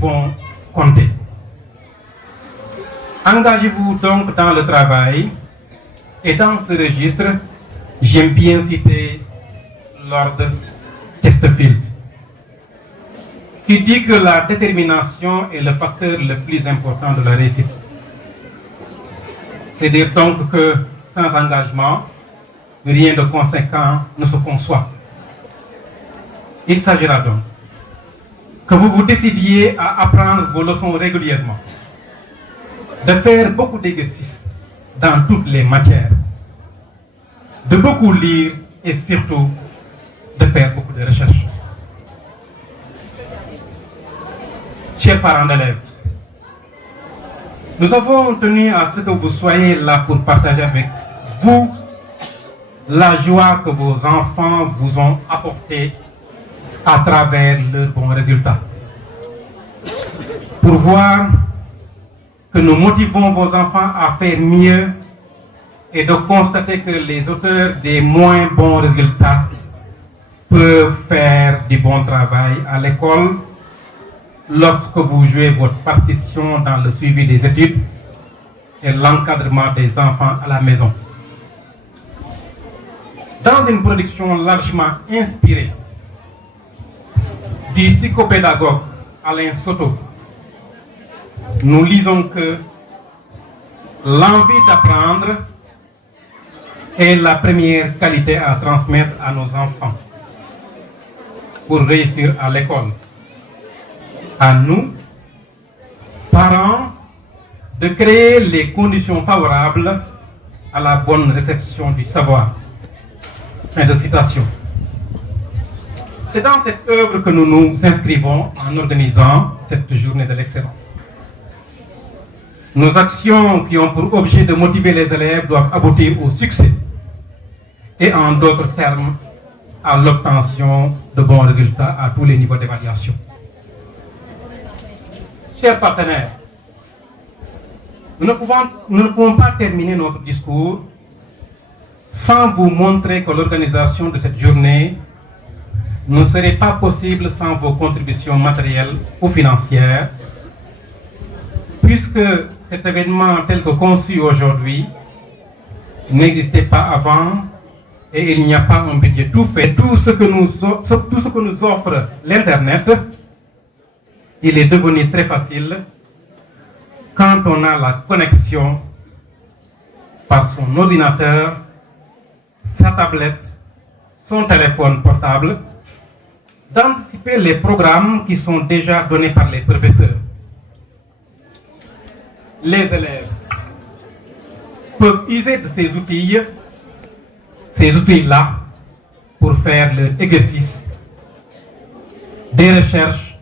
vont compter. Engagez-vous donc dans le travail et dans ce registre, j'aime bien citer Lord Chesterfield, qui dit que la détermination est le facteur le plus important de la réussite. C'est dire donc que sans engagement, rien de conséquent ne se conçoit. Il s'agira donc que vous vous décidiez à apprendre vos leçons régulièrement, de faire beaucoup d'exercices dans toutes les matières, de beaucoup lire et surtout de faire beaucoup de recherches. Chers parents d'élèves, nous avons tenu à ce que vous soyez là pour partager avec vous la joie que vos enfants vous ont apportée à travers leurs bons résultats. Pour voir que nous motivons vos enfants à faire mieux et de constater que les auteurs des moins bons résultats peuvent faire du bon travail à l'école lorsque vous jouez votre partition dans le suivi des études et l'encadrement des enfants à la maison. Dans une production largement inspirée du psychopédagogue Alain Soto, nous lisons que l'envie d'apprendre est la première qualité à transmettre à nos enfants pour réussir à l'école. À nous, parents, de créer les conditions favorables à la bonne réception du savoir. Fin de citation. C'est dans cette œuvre que nous nous inscrivons en organisant cette journée de l'excellence. Nos actions qui ont pour objet de motiver les élèves doivent aboutir au succès et en d'autres termes à l'obtention de bons résultats à tous les niveaux d'évaluation. Chers partenaires, nous ne pouvons pas terminer notre discours sans vous montrer que l'organisation de cette journée ne serait pas possible sans vos contributions matérielles ou financières, puisque cet événement tel que conçu aujourd'hui n'existait pas avant et il n'y a pas un budget tout fait. Tout ce que nous offre l'Internet, il est devenu très facile quand on a la connexion par son ordinateur, sa tablette, son téléphone portable, d'anticiper les programmes qui sont déjà donnés par les professeurs. Les élèves peuvent user de ces outils-là pour faire leur exercice, des recherches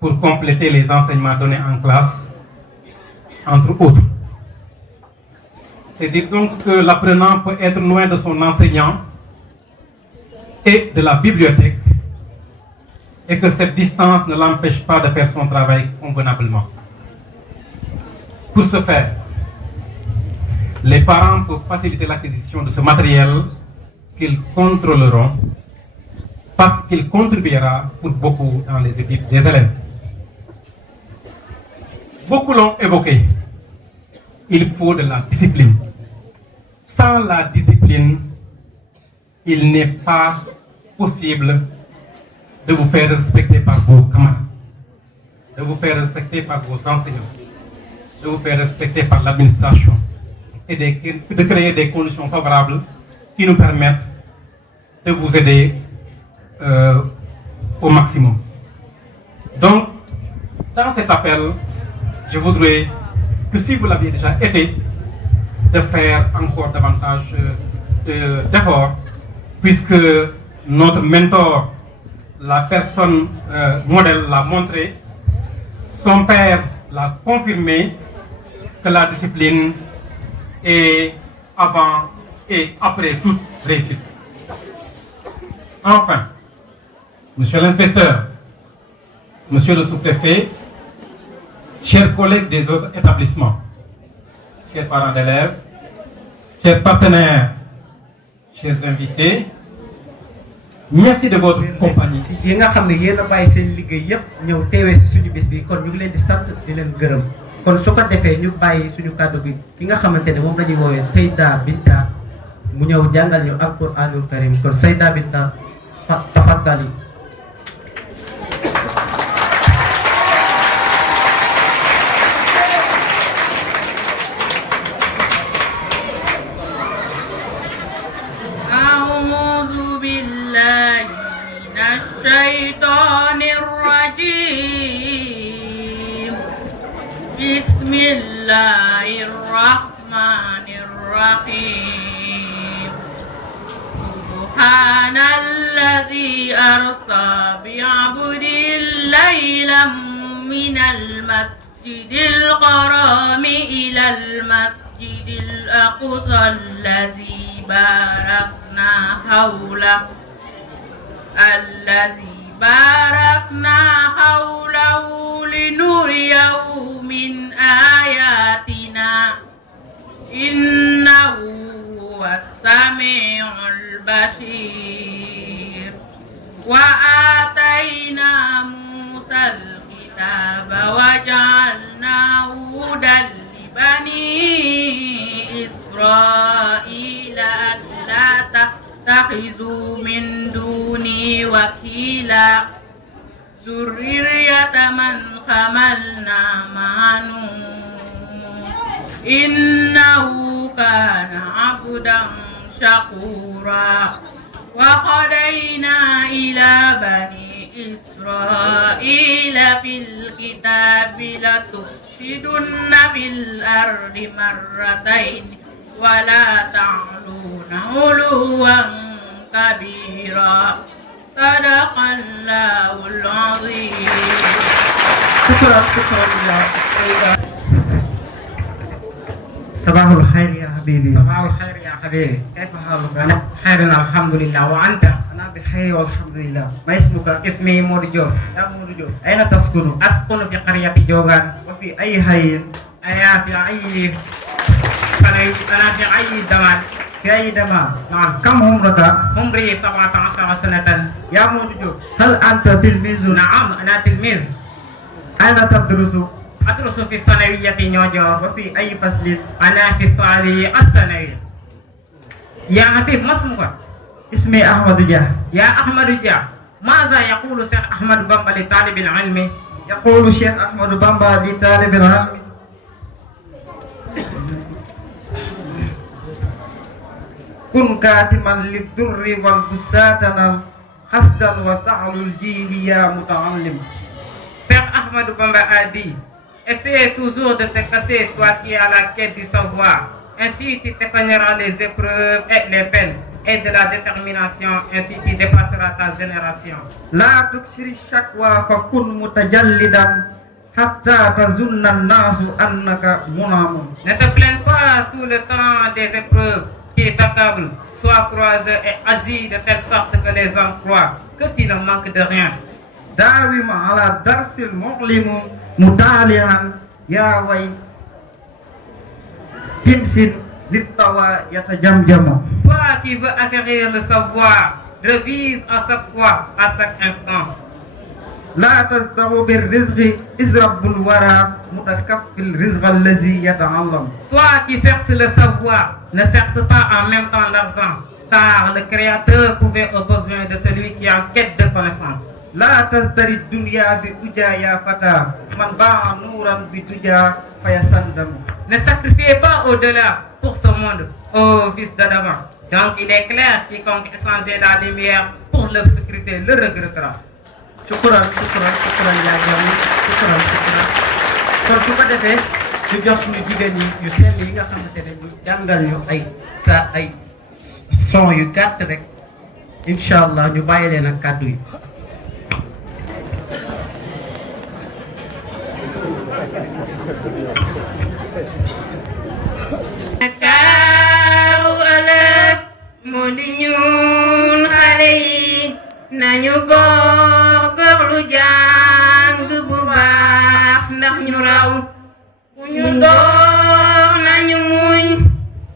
pour compléter les enseignements donnés en classe, entre autres. C'est dire donc que l'apprenant peut être loin de son enseignant et de la bibliothèque et que cette distance ne l'empêche pas de faire son travail convenablement. Pour ce faire, les parents peuvent faciliter l'acquisition de ce matériel qu'ils contrôleront parce qu'il contribuera pour beaucoup dans les études des élèves. Beaucoup l'ont évoqué. Il faut de la discipline. Sans la discipline, il n'est pas possible de vous faire respecter par vos camarades, de vous faire respecter par vos enseignants, de vous faire respecter par l'administration et de créer des conditions favorables qui nous permettent de vous aider au maximum. Donc, dans cet appel, je voudrais que si vous l'aviez déjà été, de faire encore davantage d'efforts, puisque notre mentor, la personne modèle l'a montré, son père l'a confirmé, que la discipline est avant et après toute réussite. Enfin, monsieur l'inspecteur, monsieur le sous-préfet, chers collègues des autres établissements, chers parents d'élèves, chers partenaires, chers invités, Merci de votre compagnie. si yi nga xam ne yéen a bàyyi seen liggéey yëpp ñëw teewee si suñu bis bi kon ñu ngi leen di sant di leen gërëm kon su ko defee ñu bàyyi suñu kàddu bi ki nga xamante ne moom la ñuy woowee Seyda Binta mu ñëw jàngal ñu alquranul karim kon Seyda Binta tafaddali. الشيطان الرجيم بسم الله الرحمن الرحيم سبحان الذي أرسى بعبده ليلا من المسجد الحرام إلى المسجد الأقصى الذي باركنا حوله لنريه من آياتنا إنه هو السميع البصير وآتينا موسى الكتاب وجعلناه هدى لبني إسرائيل ألا تتخذوا من دوني وكيلا ذرية من حملنا مع نوح إنه كان عبدا شكورا وقضينا إلى بني إسرائيل في الكتاب لتفسدن في الأرض مرتين ولا تعلون علوا كبيرا صدق الله العظيم. شكرا صباح الخير يا حبيبي. صباح الخير يا حبيبي، كيف حالك؟ أنا بخير الحمد لله، وأنت؟ أنا بخير والحمد لله. ما اسمك؟ اسمي مودجو. يا مولود، أين تسكن؟ أسكن في قرية جوغان. وفي أي حي؟ أنا في أي دمان. في أي دمان؟ نعم. كم عمرك؟ عمري 17 سنة. يا مولود، هل أنت تلميذ؟ نعم أنا تلميذ. أين تدرس؟ أدرس في الثانوية نيوجو. وفي أي فصل؟ أنا في الثانوية الثانوية. يا حبيب ما اسمك؟ اسمي أحمد جاه. يا أحمد جاه، ماذا يقول شيخ أحمد بامبا لطالب العلم؟ يقول شيخ أحمد بامبا لطالب العلم كن كاتما للدر والفساتنا حسدا وتعل الجيل يا متعلم. Cheikh Ahmadou Bamba a dit, essaye toujours de te casser, toi qui es à la quête du savoir. Ainsi tu t'épargneras les épreuves et les peines et de la détermination, ainsi tu dépasseras ta génération. لا تكسر الشكوى فكن متجلدا حتى تظن الناس أنك منام. Ne te plains pas tout le temps des épreuves qui t'accablent. Sois courageux et agis de telle sorte que les hommes croient que tu ne manques de rien. داوم على درس المعلم متالعا يا وي تمسن للطوى يتجمجم. Toi qui veux acquérir le savoir, revise à chaque fois, à chaque instant. لا تزدغ بالرزق إذ رب الورى متكفل الرزق الذي يتعلم. Toi qui cherches le savoir, ne cherche pas en même temps l'argent, car le Créateur pouvait aux besoins de celui qui est en quête de connaissance. لا تزدري الدنيا بأجا يا فتى من باع نورا بدجا فيسندم. Ne sacrifiez pas au-delà pour ce monde, ô fils d'Adam. Donc il est clair, quiconque échanger la lumière pour l'obscurité le regrettera. شكرا يا جميل شكرا. kon su ko defee ñu jox suñu jigéen ñi yu sell yi nga xamante ne ñu jàngal ñu ay son yu gàtt rek incha allah ñu bàyyi leen ak kàddu yi. Nakaaru ëllëg mu di ñun xale yi nañu góorgóorlu jàng bu baax ndax ñu raw ku ñu door nañu muñ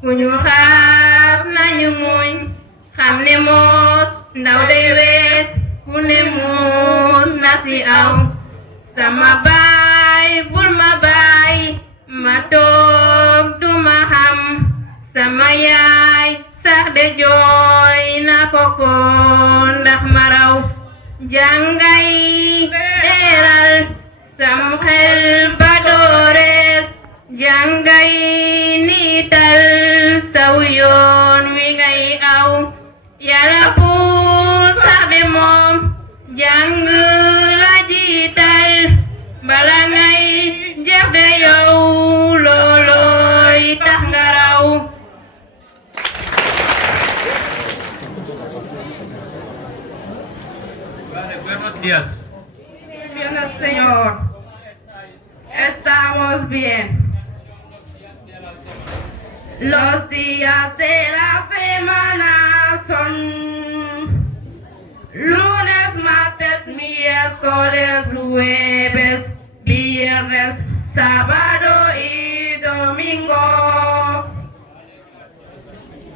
ku ñu xaar nañu muñ xam ne moos ndaw day wees ku ne muus na si aw sama baay bul ma baay ma toog du ma xam sama yaay sax de jooy na koko ndax ma raw jàngay leeral sam xel ba dooreel jàngay niital saw yoon wi ngay aw yàlla buur sax de moom jàng la jiital bala ngay jeex de yow loolooy tax nga raw. Buenos días. Bien, Señor. Estamos bien. Los días de la semana son lunes, martes, miércoles, jueves, viernes, sábado y domingo.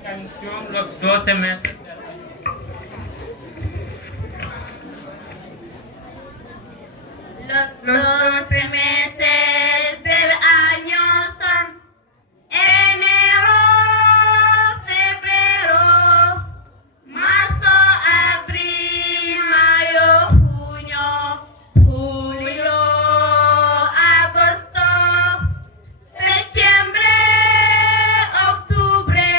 Canción los 12 meses. Los 12 meses del año son enero, febrero, marzo, abril, mayo, junio, julio, agosto, septiembre, octubre,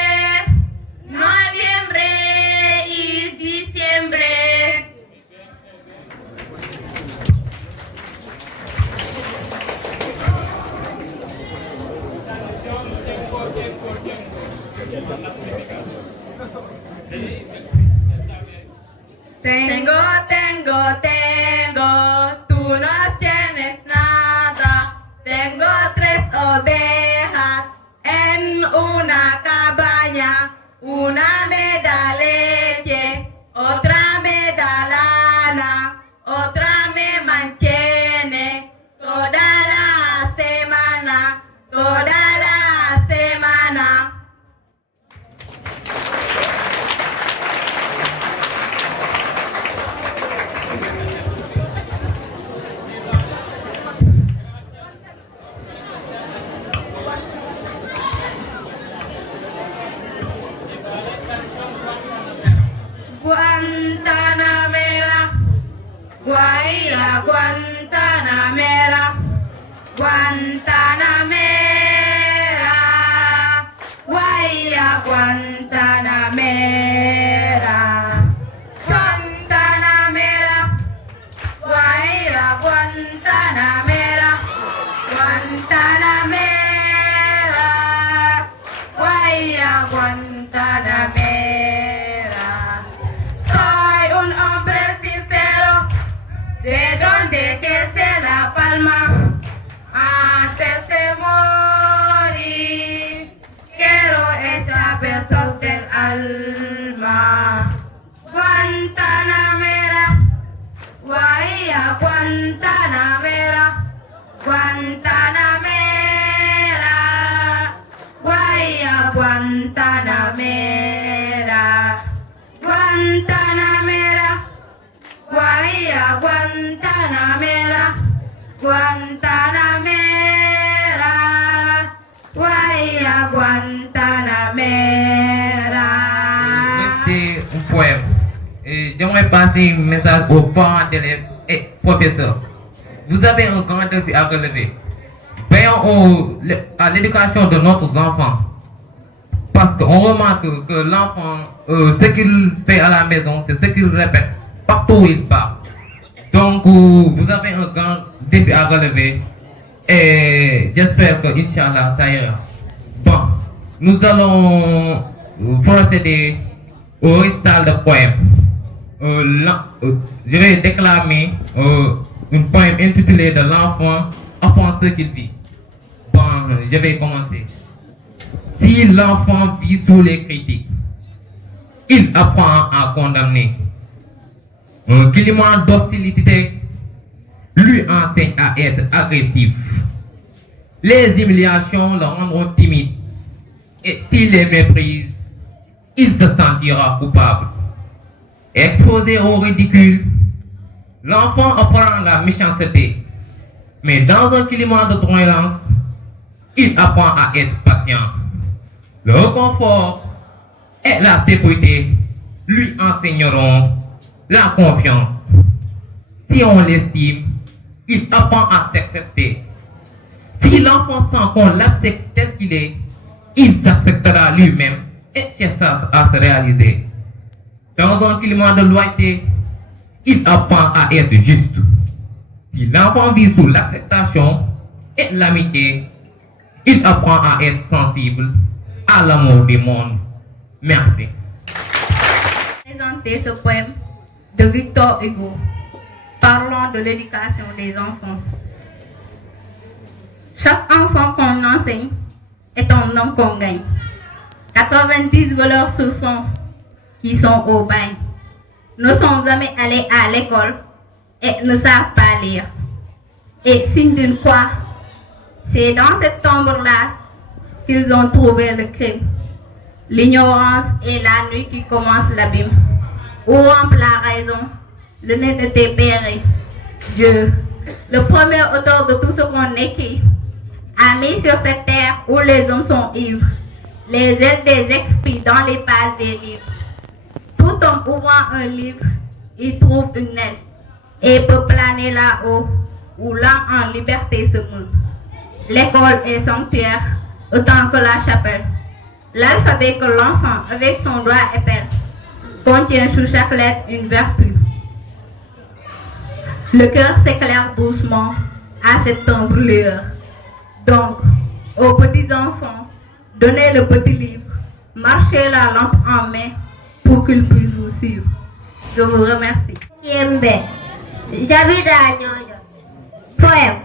noviembre y diciembre. Tengo, tú no tienes nada. Tengo 3 ovejas en una cabaña. Una me da leche, otra me da lana, otra me mantiene toda la semana. Guantanamera, Guaira, Guantanamera, Guantanamera, Guaira, Guantanamera, Guantanamera, Guaira, Guantanamera, Guantanamera, Guaira, Guantanamera. Soy un hombre sincero, de donde que se la palma, antes de morir, quiero esa besos del alma. Guantanamera, Guaira, Guantanamera, Guantanamera, Guaira, Guantanamera, Guantanamera, Guaira, Guantanamera, Guantanamera, Guaira, Guantanamera. C'est un poème. J'aimerais passer un message aux parents d'élèves et professeurs. Vous avez un grand défi à relever. Veillons à l'éducation de nos enfants. Parce qu'on remarque que l'enfant, ce qu'il fait à la maison, c'est ce qu'il répète partout où il part. Donc, vous avez un grand défi à relever. Et j'espère que, Inch'Allah, ça ira. Bon, nous allons procéder au récital de poèmes. Je vais déclamer une poème intitulée de l'enfant apprend ce qu'il vit. Bon, je vais commencer. Si l'enfant vit sous les critiques, il apprend à condamner. Un climat d'hostilité lui enseigne à être agressif. Les humiliations le rendront timide. Et s'il les méprise, il se sentira coupable. Exposé au ridicule, l'enfant apprend la méchanceté. Mais dans un climat de tolérance, il apprend à être patient. Le confort et la sécurité lui enseigneront la confiance. Si on l'estime, il apprend à s'accepter. Si l'enfant sent qu'on l'accepte tel qu'il est, il s'acceptera lui-même et cherchera à se réaliser. Dans un climat de loyauté, il apprend à être juste. Si l'enfant vit sous l'acceptation et l'amitié, il apprend à être sensible à l'amour du monde. Merci. Présenter ce poème de Victor Hugo. Parlons de l'éducation des enfants. Chaque enfant qu'on enseigne est un homme qu'on gagne. 90 voleurs ce sont qui sont au bain. Ne sont jamais allés à l'école et ne savent pas lire. Et signe d'une croix, c'est dans cette tombe-là qu'ils ont trouvé le crime. L'ignorance est la nuit qui commence l'abîme. Où rampe la raison, le nez de tes pères, Dieu, le premier auteur de tout ce qu'on écrit, a mis sur cette terre où les hommes sont ivres, les ailes des esprits dans les pages des livres. Tout homme ouvrant un livre, il trouve une aile et peut planer là-haut, où l'âme en liberté se meut. L'école est sanctuaire, autant que la chapelle. L'alphabet que l'enfant, avec son doigt épelle, contient sous chaque lettre une vertu. Le cœur s'éclaire doucement à cette tombe lueur. Donc, aux petits enfants, donnez le petit livre, marchez la lampe en main pour qu'ils puissent vous suivre. Je vous remercie. Yembe, j'habite à Nyonjo. Poem.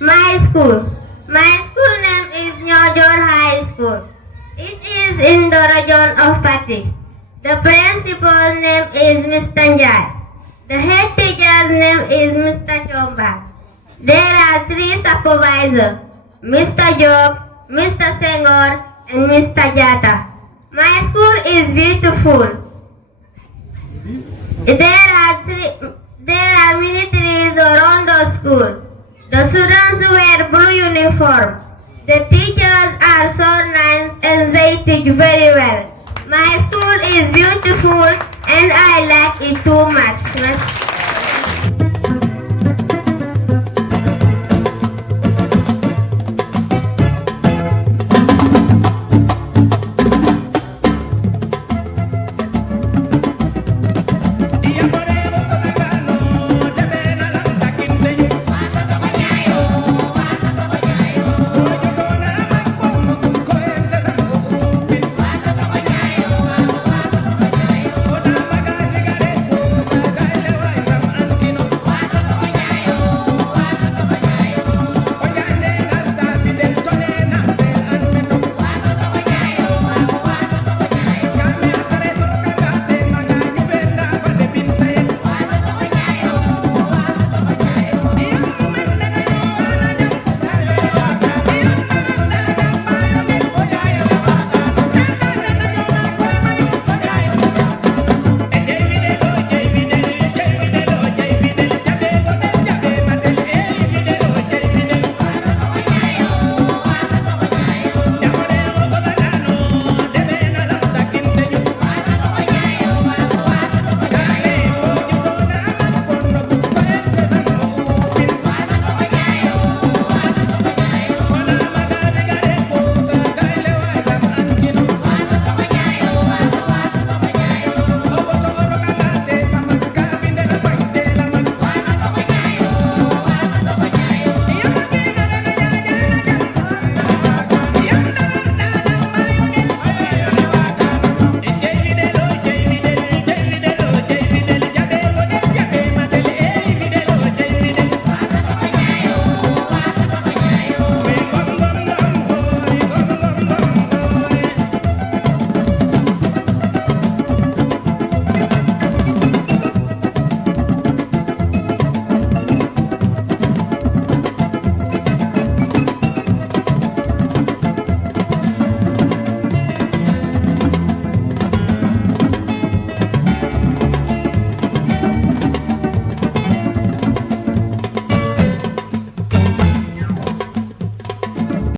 My school. My school name is Nyonjo High School. It is in the region of Pati. The principal's name is Mr. Njai. The head teacher's name is Mr. Chomba. There are 3 supervisors, Mr. Job, Mr. Senghor, and Mr. Jata. My school is beautiful. There are many trees around the school. The students wear blue uniform. The teachers are so nice and they teach very well. My school is beautiful and I like it too much.